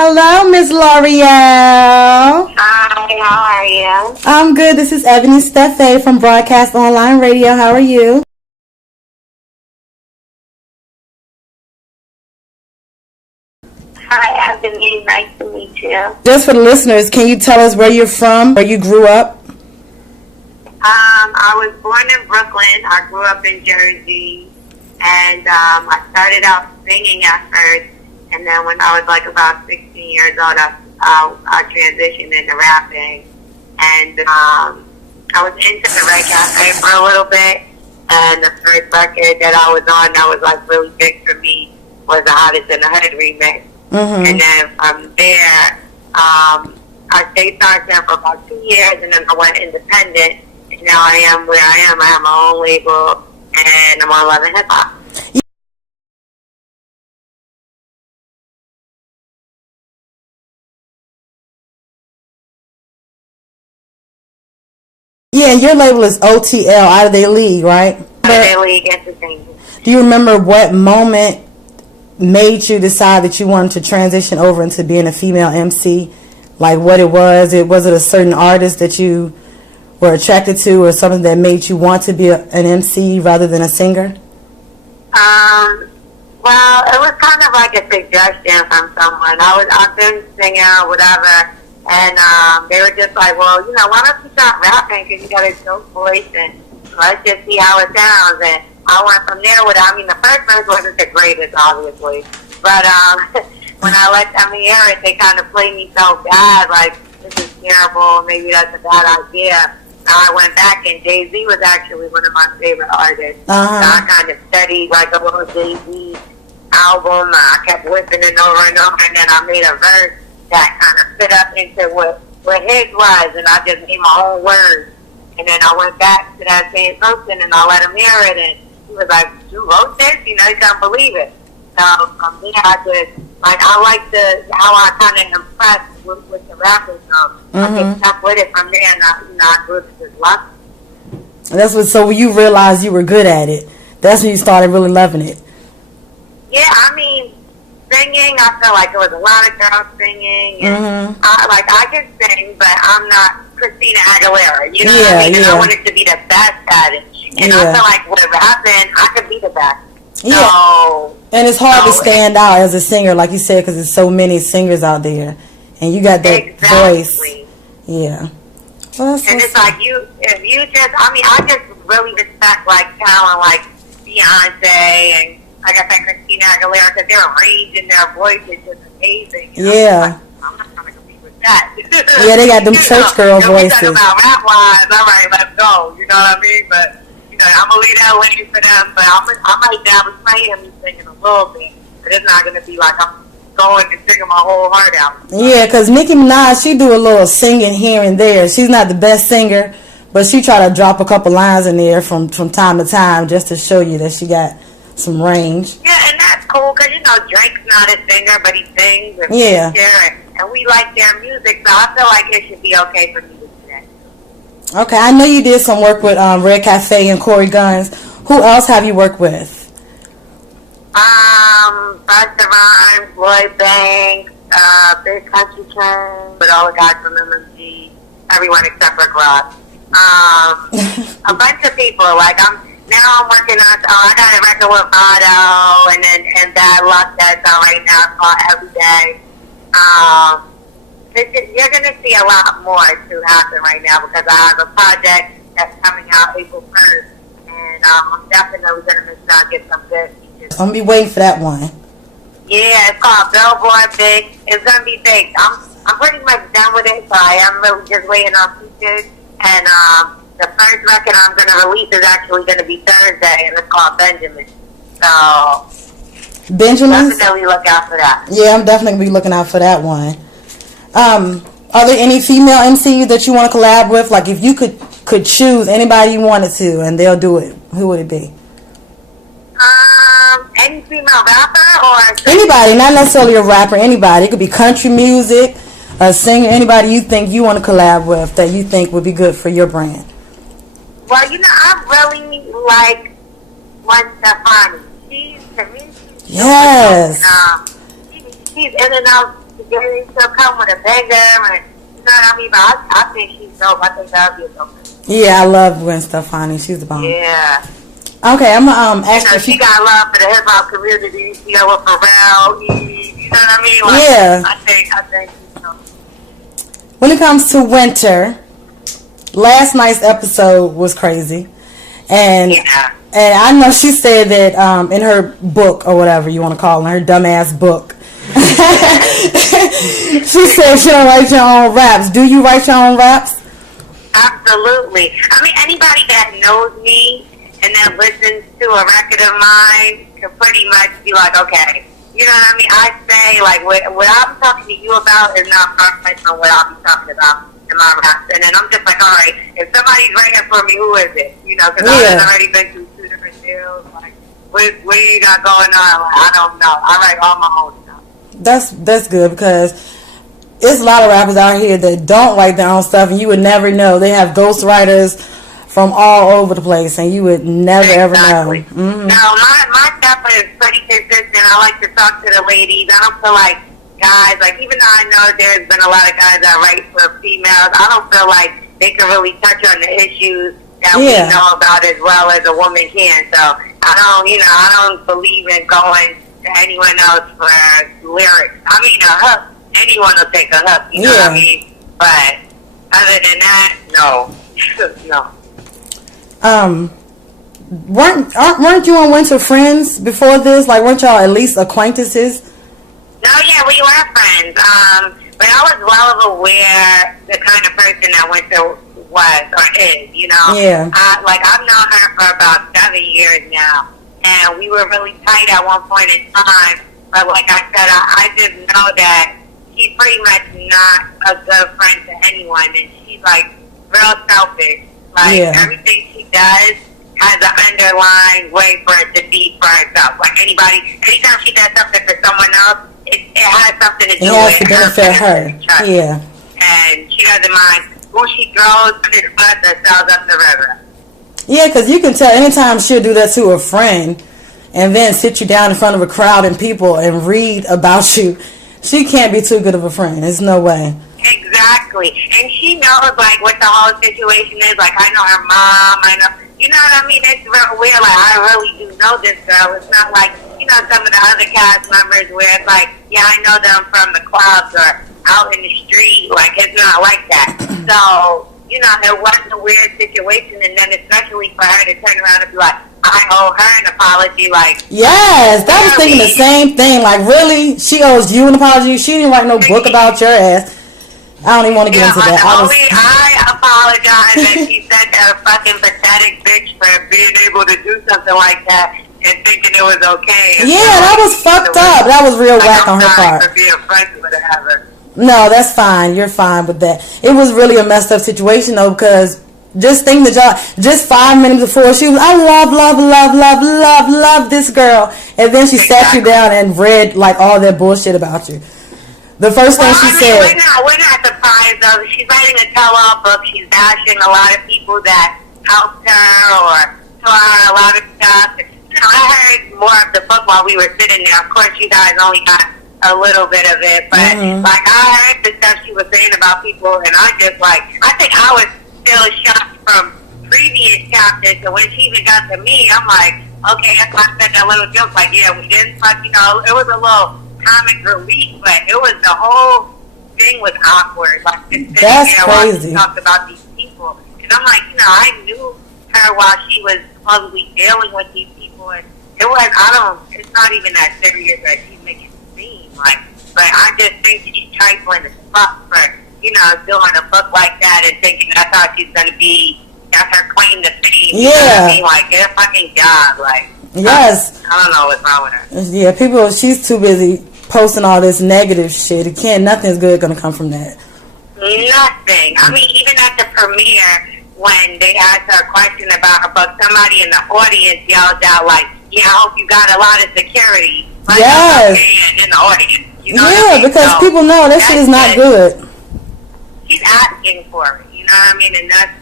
Hello, Miss L'Oreal. Hi, how are you? I'm good. This is Eboni Stephae from Broadcast Online Radio. How are you? Hi, Ebony. Nice to meet you. Just for the listeners, can you tell us where you're from, where you grew up? I was born in Brooklyn. I grew up in Jersey, and I started out singing at first, and then when I was like about 16 years old, I transitioned into rapping, and I was into the Red Cafe for a little bit, and the first record that I was on that was like really big for me was the Hottest in the Hood remix. Mm-hmm. And then from there, I stayed signed for about 2 years, and then I went independent. And now I am where I am. I have my own label, and I'm on Love and Hip Hop. Yeah, your label is OTL, Out of Their League, right? Their League Entertainment. Do you remember what moment made you decide that you wanted to transition over into being a female MC? Like what it was? Was it a certain artist that you were attracted to, or something that made you want to be an MC rather than a singer? Well, it was kind of like a suggestion from someone. I've been singing or whatever, and they were just like, well, why don't you start rapping, because you got a dope voice, and let's just see how it sounds. And I went from there with it. I mean, the first verse wasn't the greatest, obviously, but when I let them hear it, they kind of played me so bad, like, this is terrible, maybe that's a bad idea. I went back, and Jay-Z was actually one of my favorite artists. Uh-huh. So I kind of studied like a little Jay-Z album. I kept whipping it over and over, and then I made a verse that kind of fit up into what his was, and I just made my own words. And then I went back to that same person, and I let him hear it, and he was like, you wrote this? He couldn't believe it. So from there, I like how I kind of impressed with the rappers. I just stuck with it from there, and I grew to just love it. So you realized you were good at it. That's when you started really loving it. Yeah, I mean, singing, I feel like there was a lot of girls singing, and I can sing, but I'm not Christina Aguilera, what I mean? And I wanted to be the best at it. And I feel like with rapping, I could be the best. So, and it's hard to stand out as a singer, like you said, because there's so many singers out there, and you got that voice. Yeah. Well, and it's like I just really respect like talent like Beyonce and like I said, Christina Aguilera, because their range and their voice is just amazing. Yeah. I'm not trying to compete with that. Yeah, they got them church girl voices. We're talking about rap wise, all right, let's go. You know what I mean? But I'm gonna leave that lane for them. But I might dabble playing me singing a little bit, but it's not gonna be like I'm going and singing my whole heart out. Yeah, because Nicki Minaj, she do a little singing here and there. She's not the best singer, but she try to drop a couple lines in there from time to time just to show you that she got some range. Yeah, and that's cool because Drake's not a singer, but he sings and and we like their music, so I feel like it should be okay for me to do that. Okay, I know you did some work with Red Cafe and Corey Guns. Who else have you worked with? Busta Rhymes, Lloyd Banks, Big Country Train, with all the guys from MMG, everyone except for Rob. A bunch of people. Like I'm working on. I got a record with Otto, and Bad Luck that's out right now. It's called Every Day. You're gonna see a lot more to happen right now because I have a project that's coming out April 1st, and I'm definitely gonna make sure I get some good features. I'm gonna be waiting for that one. Yeah, it's called Billboard Big. It's gonna be big. I'm pretty much done with it, so I am really just waiting on features. And the first record I'm gonna release is actually gonna be Thursday, and it's called Benjamin. So Benjamin, definitely look out for that. Yeah, I'm definitely gonna be looking out for that one. Are there any female MCs that you want to collab with? Like if you could choose anybody you wanted to, and they'll do it, who would it be? Any female rapper or anybody, not necessarily a rapper. Anybody. It could be country music, a singer. Anybody you think you want to collab with that you think would be good for your brand. Well, I really like Gwen Stefani. She's yes. She's in and out she'll come with a banger, and you know what I mean. But I think she's dope. I think that'd be a dope. Yeah, I love Gwen Stefani. She's the bomb. Yeah. Okay, I'm gonna ask you. Know, she got love for the hip hop community. She got with Pharrell. You know what I mean? Like, yeah. I think. You know. When it comes to winter, last night's episode was crazy, and I know she said that in her book or whatever you want to call it, her dumbass book. She said she don't write your own raps. Do you write your own raps? Absolutely. I mean, anybody that knows me and that listens to a record of mine can pretty much be like, okay, you know what I mean? I say, like, what I'm talking to you about is not professional what I'll be talking about in my raps. And then I'm just like, all right, if somebody's writing for me, who is it? You know, because I've already been through 2 different deals. Like, what you got going on? Like, I don't know. I write all my own stuff. That's good, because it's a lot of rappers out here that don't write their own stuff, and you would never know. They have ghostwriters from all over the place, and you would never ever know. Mm-hmm. No, my stuff is pretty consistent. I like to talk to the ladies. I don't feel like guys, like, even though I know there's been a lot of guys that write for females, I don't feel like they can really touch on the issues that we know about as well as a woman can. So I don't believe in going to anyone else for lyrics. I mean, a hook. Anyone will take a hook. You know what I mean? But other than that, no. No. Weren't you and Winter friends before this? Like, weren't y'all at least acquaintances? No, yeah, we were friends. But I was well aware the kind of person that Winter was or is, you know? Yeah. I've known her for about 7 years now, and we were really tight at one point in time. But like I said, I just know that she's pretty much not a good friend to anyone, and she's like real selfish. Like everything she does has an underlying way for it to be for herself. Like anytime she does something for someone else, it has something to do with her. Yeah. And she doesn't mind who she throws under the bus that sells up the river. Yeah, because you can tell anytime she'll do that to a friend and then sit you down in front of a crowd and people and read about you, she can't be too good of a friend. There's no way. Exactly. And she knows, like, what the whole situation is. Like, I know her mom. I know, you know what I mean? It's real weird. Like, I really do know this girl. It's not like, you know, some of the other cast members where it's like, yeah, I know them from the clubs or out in the street. Like, it's not like that. So, you know, it wasn't a weird situation. And then especially for her to turn around and be like, I owe her an apology. Like, yes, I was thinking the same thing. Like, really? She owes you an apology? She didn't write no book about your ass. I don't even want to get into that. I apologize that she said that fucking pathetic bitch for being able to do something like that and thinking it was okay. Yeah, that was fucked up. That was real whack on her part. For being friends with her. No, that's fine. You're fine with that. It was really a messed up situation, though, because just think that y'all, just 5 minutes before, she was, I love this girl. And then she sat you down and read, like, all that bullshit about you. The first thing she said. We're not surprised, though. She's writing a tell-all book. She's bashing a lot of people that helped her or taught her a lot of stuff. You know, I heard more of the book while we were sitting there. Of course, you guys only got a little bit of it. But, like, I heard the stuff she was saying about people, and I just, like, I think I was still shocked from previous chapters. So when she even got to me, I'm like, okay, that's why I said that little joke. Like, yeah, we didn't talk, you know, it was a little comic relief, but it was the whole thing was awkward. Like, just that's there crazy. While she talked about these people, and I'm like, you know, I knew her while she was supposedly dealing with these people, and it was, it's not even that serious that she's making it seem like. But I just think she's trifling as fuck for, you know, doing a book like that and thinking that's how she's gonna be. That's her claim to fame. Yeah. You know what I mean? Like, get a fucking job. Like, yes. I don't know what's wrong with her. Yeah, people, she's too busy posting all this negative shit. Nothing's good gonna come from that. Nothing. I mean, even at the premiere, when they asked her a question about her book, somebody in the audience yelled out, like, yeah, I hope you got a lot of security. Like, yes. In the audience. You know yeah, what I mean? because so people know that shit is not good. She's asking for it. You know what I mean? And that's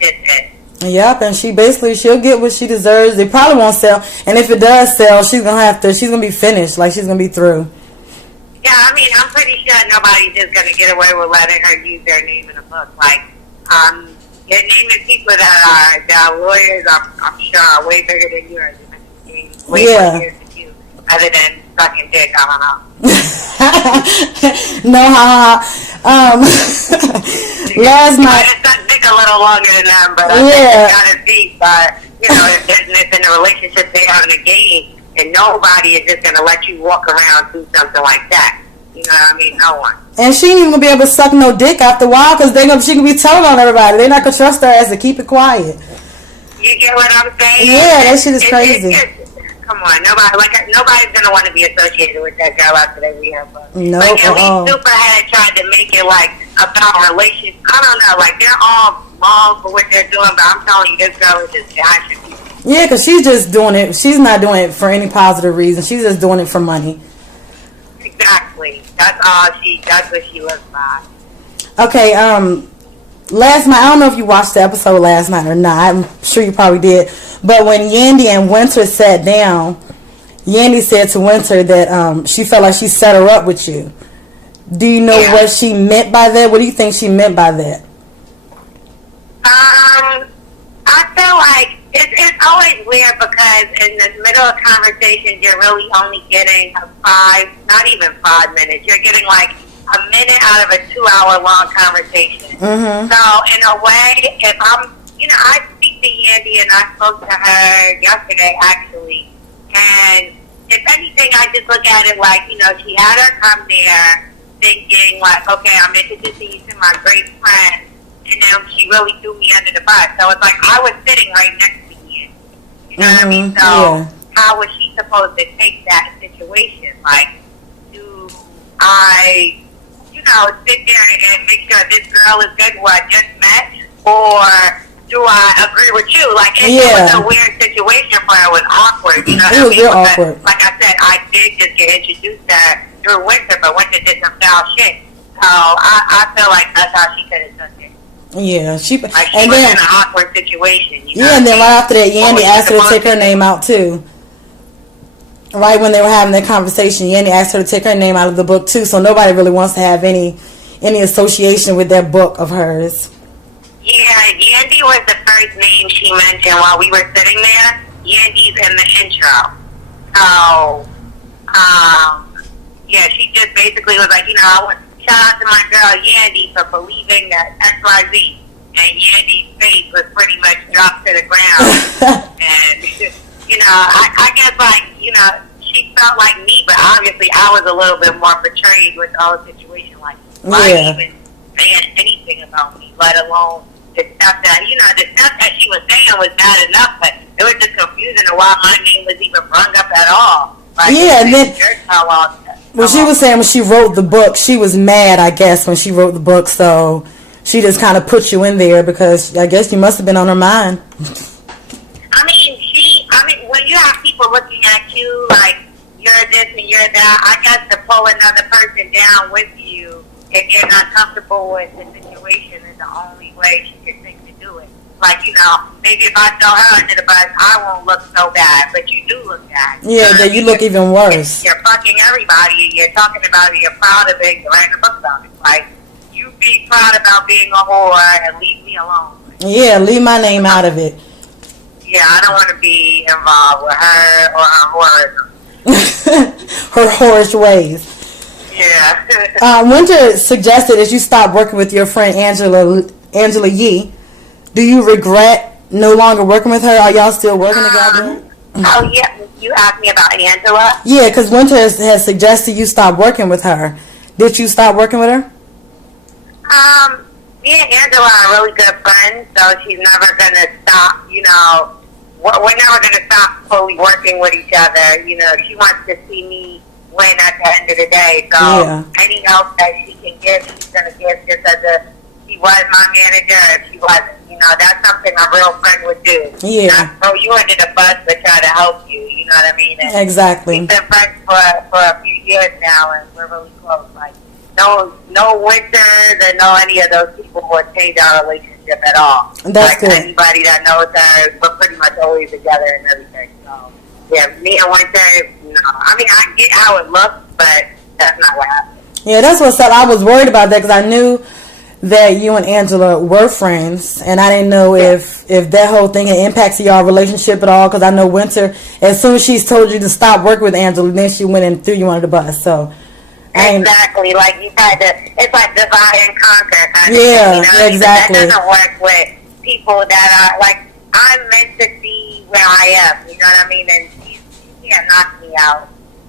just it. Yep, and she'll get what she deserves. It probably won't sell, and if it does sell, she's gonna be finished. Like, she's gonna be through. Yeah, I mean, I'm pretty sure nobody's just going to get away with letting her use their name in a book. Like, you're naming people that are lawyers, I'm sure are way bigger than yours. Way more years than you, other than sucking dick, I don't know. No, last night. I suck dick a little longer than them, but I think it's got to be, you know, if in a relationship they have in a game, and nobody is just going to let you walk around do something like that. You know what I mean? No one. And she ain't even going to be able to suck no dick after a while because she going to be telling on everybody. They're not going to trust her ass to keep it quiet. You get what I'm saying? Yeah, that shit is crazy. Come on, nobody's going to want to be associated with that girl after they read her book. No, like, at least Super had tried to make it, like, about relations. I don't know, like, they're all wrong for what they're doing, but I'm telling you, this girl is just dashing people. Yeah, because she's just doing it. She's not doing it for any positive reason. She's just doing it for money. Exactly. That's what she lives by. Okay, last night, I don't know if you watched the episode last night or not. I'm sure you probably did. But when Yandy and Winter sat down, Yandy said to Winter that she felt like she set her up with you. Do you know what she meant by that? What do you think she meant by that? I feel like it's always weird because in the middle of conversations, you're really only getting not even 5 minutes. You're getting like a minute out of a 2-hour long conversation. Mm-hmm. So in a way, if I speak to Yandy and I spoke to her yesterday actually, and if anything, I just look at it like, she had her come there thinking like, okay, I'm introducing you to my great friend, and then she really threw me under the bus. So it's like I was sitting right next to Yandy. You know what I mean? So how was she supposed to take that situation? Like, do I, sit there and make sure this girl is good who I just met, or do I agree with you? Like, it was a weird situation for her. It was awkward. You know what I mean? It was real awkward. Like I said, I did just get introduced to her through Winter, but Winter did some foul shit. So I feel like that's how she could have done it. Yeah, she was in an awkward situation. And then right after that, Yandy asked her to take her name out too. Right when they were having that conversation, Yandy asked her to take her name out of the book too, so nobody really wants to have any association with that book of hers. Yeah, Yandy was the first name she mentioned while we were sitting there. Yandy's in the intro. So, she just basically was like, I want shout out to my girl Yandy for believing that XYZ. And Yandy's face was pretty much dropped to the ground. And, I guess, like, she felt like me, but obviously I was a little bit more betrayed with the whole situation. Like, why even saying anything about me, let alone the stuff that, the stuff that she was saying was bad enough, but it was just confusing of why my name was even brought up at all. Like, and then when she was saying when she wrote the book, she was mad, I guess, when she wrote the book, so she just kind of put you in there because I guess you must have been on her mind. I mean, when you have people looking at you like you're this and you're that, I guess to pull another person down with you if you're not comfortable with the situation is the only way she could think to do it. Like, maybe if I throw her under the bus, I won't look so bad, but you do look bad. Yeah, you look even worse. You're fucking everybody, and you're talking about it, you're proud of it, you're writing a book about it. Like, you be proud about being a whore and leave me alone. Yeah, leave my name out of it. Yeah, I don't want to be involved with her or her whorism. Her whorish ways. Yeah. Winter suggested that you stop working with your friend Angela Yee. Do you regret no longer working with her? Are y'all still working together? Oh, yeah. You asked me about Angela? Yeah, because Winter has suggested you stop working with her. Did you stop working with her? Me and Angela are really good friends, so she's never going to stop, we're never going to stop fully working with each other. She wants to see me win at the end of the day. So any help that she can give, she's going to give just as she was my manager. If she wasn't, that's something a real friend would do. Yeah. Not throw you under the bus, but try to help you. You know what I mean? And exactly. We've been friends for a few years now, and we're really close. Like, no Winters and no any of those people would change our relationship at all. That's good. Anybody that knows her, we're pretty much always together and everything. So, yeah, me and Winter, I mean, I get how it looks, but the That's not what happened. Yeah, that's what's up. I was worried about that because I knew that you and Angela were friends, and I didn't know if that whole thing had impacted y'all relationship at all. Because I know Winter, as soon as she's told you to stop working with Angela, then she went and threw you under the bus. So exactly, like you had to. It's like divide and conquer kind of yeah, thing, you know? exactly. That doesn't work with people that are like, I'm meant to be where I am. You know what I mean? And she can't knock me out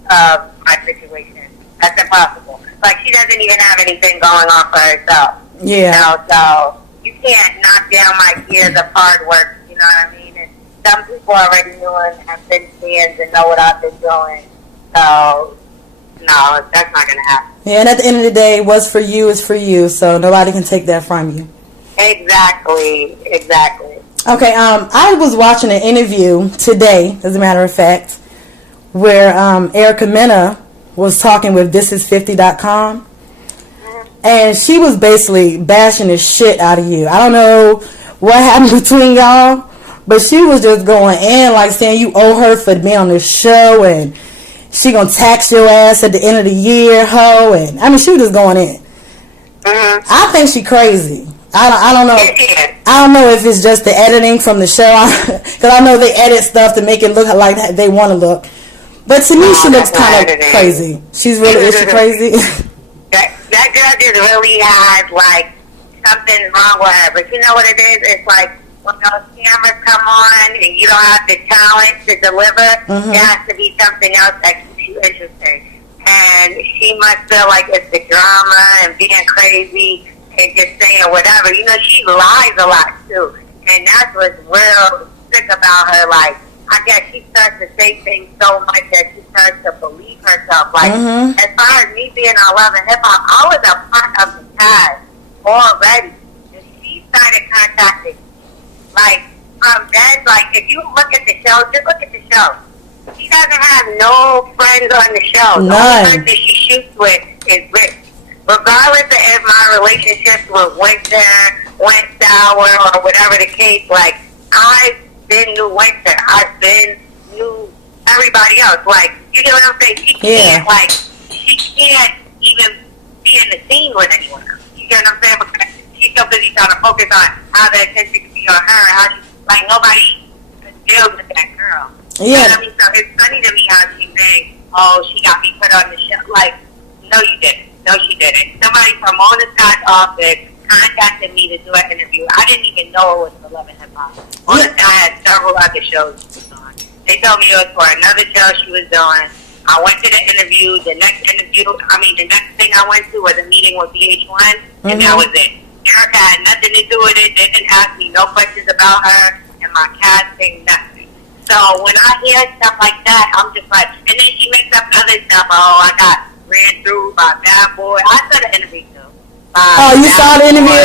of my situation. That's impossible. Like, she doesn't even have anything going on for herself. Yeah. You know, so you can't knock down my years of hard work. You know what I mean? And some people already knew and have been fans and know what I've been doing. So, no, that's not going to happen. Yeah, and at the end of the day, what's for you is for you. So nobody can take that from you. Exactly. Okay, I was watching an interview today, as a matter of fact, where Erica Mena was talking with ThisIs50.com, and she was basically bashing the shit out of you. I don't know what happened between y'all, but she was just going in, like saying you owe her for being on the show, and she gonna tax your ass at the end of the year, ho. And I mean, she was just going in. I think she crazy. I don't know. I don't know if it's just the editing from the show, because I know they edit stuff to make it look like they want to look. But to me, she looks kind of crazy. Is she crazy? That girl just really has, like, something wrong with her. But you know what it is? It's like, when those cameras come on and you don't have the talent to deliver, it has to be something else that keeps you interesting. And she must feel like it's the drama and being crazy and just saying whatever. You know, she lies a lot, too. And that's what's real sick about her. Like, I guess she starts to say things so much that she starts to believe herself. Like, as far as me being on Love and Hip Hop, I was a part of the cast already. And she started contacting me. Like, from then, like, if you look at the show, just look at the show. She doesn't have no friends on the show. None. The only person she shoots with is Rich. Regardless of if my relationships with Winter went sour or whatever the case, like, I've been new Winter. I've been new everybody else. Like, you know what I'm saying? She can't, like, she can't even be in the scene with anyone else. You get what I'm saying? Because she's so busy trying to focus on how the attention can be on her and how she, like, nobody deals with that girl. You know what I mean? So it's funny to me how she's saying, oh, she got me put on the show. Like, no, you didn't. No, she didn't. Somebody from Mona Scott's office contacted me to do an interview. I didn't even know it was for Love and Hip Hop. Mona Scott had several other shows she was on. They told me it was for another show she was doing. I went to the interview. The next thing I went to was a meeting with VH1, and that was it. Erica had nothing to do with it. They didn't ask me no questions about her and my casting, nothing. So when I hear stuff like that, I'm just like, and then she makes up other stuff. Oh, I got ran through by Bad Boy. I saw the interview too. Oh, you saw the interview?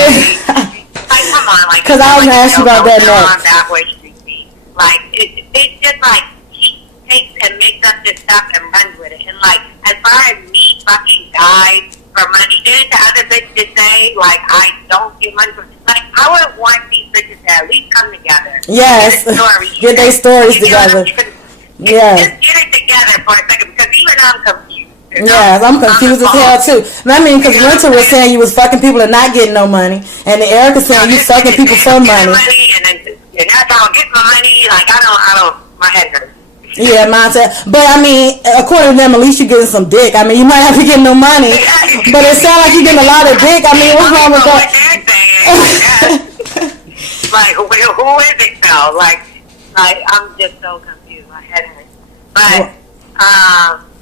Like, come on, like, because I was gonna ask you about that next. Bad Boy Street. Like, it's just like she takes and makes up this stuff and runs with it. And like, as far as me fucking died for money, didn't the other bitch just say like I don't get money for? Like, I would want these bitches to at least come together. Yes, get their stories together. Yeah, just get it together for a second, because even I'm confused. Yeah, I'm confused as hell too. I mean, because Winter was saying you was fucking people and not getting no money, and then Erica saying you fucking people for money. And that's how I get my money. Like, I don't, my head hurts. Yeah, mine said. But I mean, according to them, at least you're getting some dick. I mean, you might have to get no money, but it sounds like you're getting a lot of dick. I mean, what's wrong with that? Like, who is it though? Like, I'm just so confused. My head hurts. But,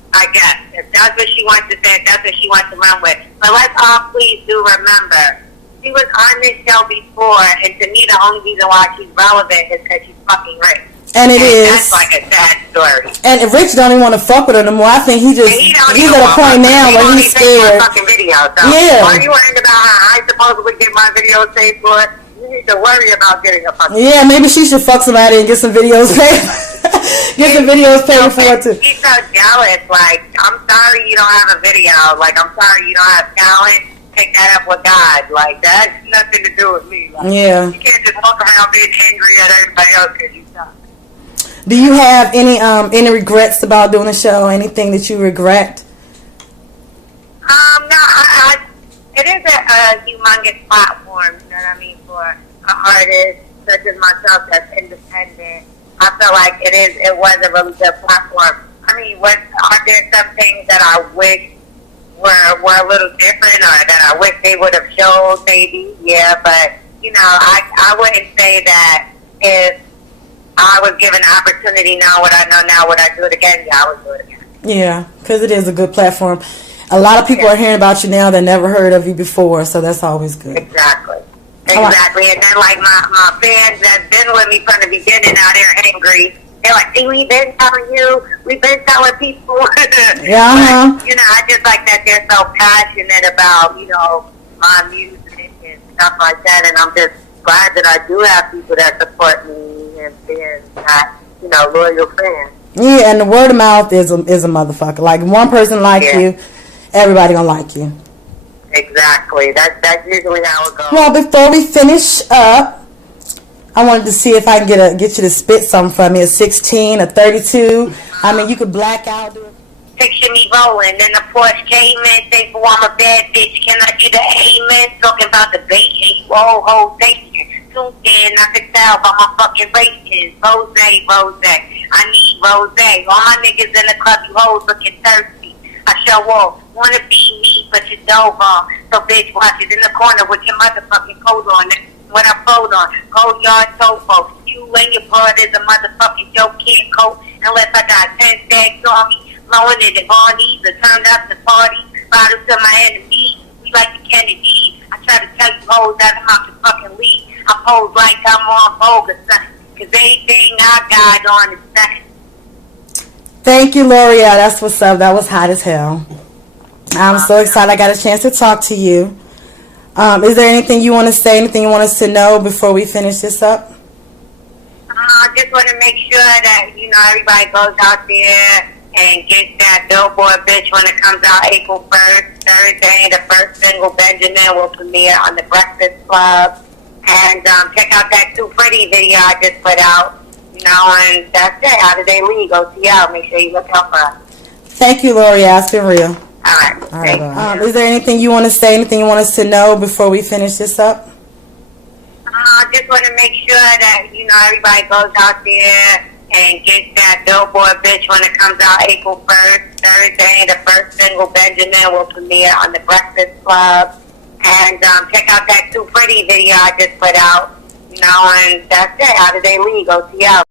I guess if that's what she wants to say, if that's what she wants to run with. But let's all please do remember, she was on this show before, and to me, the only reason why she's relevant is because she's fucking rich. And it is. That's like a sad story. And if Rich don't even want to fuck with her no more, I think he's at a point now where he's scared. Fucking video, so yeah. Why are you worrying about how I supposedly get my videos paid for? You need to worry about getting a fucking. Yeah, maybe she should fuck somebody and get some videos paid. Get some videos paid for it too. He's so jealous. Like, I'm sorry you don't have a video. Like, I'm sorry you don't have talent. Take that up with God. Like, that has nothing to do with me. Like, yeah. You can't just walk around being angry at everybody else because you suck. Do you have any regrets about doing the show? Anything that you regret? No, it is a humongous platform, you know what I mean, for an artist such as myself that's independent. I feel like it was a really good platform. I mean, are there some things that I wish were a little different, or that I wish they would have showed? Maybe, yeah, but you know, I wouldn't say that if I was given the opportunity now, what I know now, would I do it again? Yeah, I would do it again. Yeah, because it is a good platform. A lot of people are hearing about you now that never heard of you before, so that's always good. Exactly. Exactly. And then, like, my fans that's been with me from the beginning, now they're angry. They're like, see, we've been telling you. We've been telling people. Yeah. But, you know, I just like that they're so passionate about, you know, my music and stuff like that. And I'm just glad that I do have people that support me and fans that, you know, loyal fans. Yeah, and the word of mouth is a motherfucker. Like, one person like you, everybody gonna like you. Exactly. That's usually how it goes. Well, before we finish up, I wanted to see if I can get you to spit something for me. A 16, a 32. I mean, you could black out. Picture me rolling, then the Porsche came in. Think, oh, I'm a bad bitch. Can I get an amen? Talking about the bait. Whoa, ho, thank you. Tuned in, I can tell by my fucking ratings. Rose. I need rose. All my niggas in the club, you hoes looking thirsty. I show off. Wanna be me, but you dove on. So bitch, watch it in the corner with your motherfucking coat on. When I fold on, cold yard tofu. You and your part is a motherfucking joke, can't cope unless I got 10 stacks on me. Blowing it in Barney's or turned up the party. Bottles to my enemy. We like the Kennedy. I try to tell you hoes that I'm out the fucking league. I pose like I'm on Vogue or something. Cause anything I got on is nothing. Thank you, L'Oreal. That's what's up. That was hot as hell. I'm so excited I got a chance to talk to you. Is there anything you want to say, anything you want us to know before we finish this up? I just want to make sure that, you know, everybody goes out there and gets that Billboard bitch when it comes out April 1st, Thursday. The first single, Benjamin, will premiere on the Breakfast Club. And check out that Too Pretty video I just put out. You know, and that's it. How did they leave? OTL. Make sure you look out for us. Thank you, L'Oreal. It's been real. All right. Is there anything you want to say, anything you want us to know before we finish this up? I just want to make sure that, you know, everybody goes out there and gets that Billboard bitch when it comes out April 1st, Thursday. The first single, Benjamin, will premiere on the Breakfast Club. And check out that Too Pretty video I just put out. You know, and that's it. How did they leave? OTL.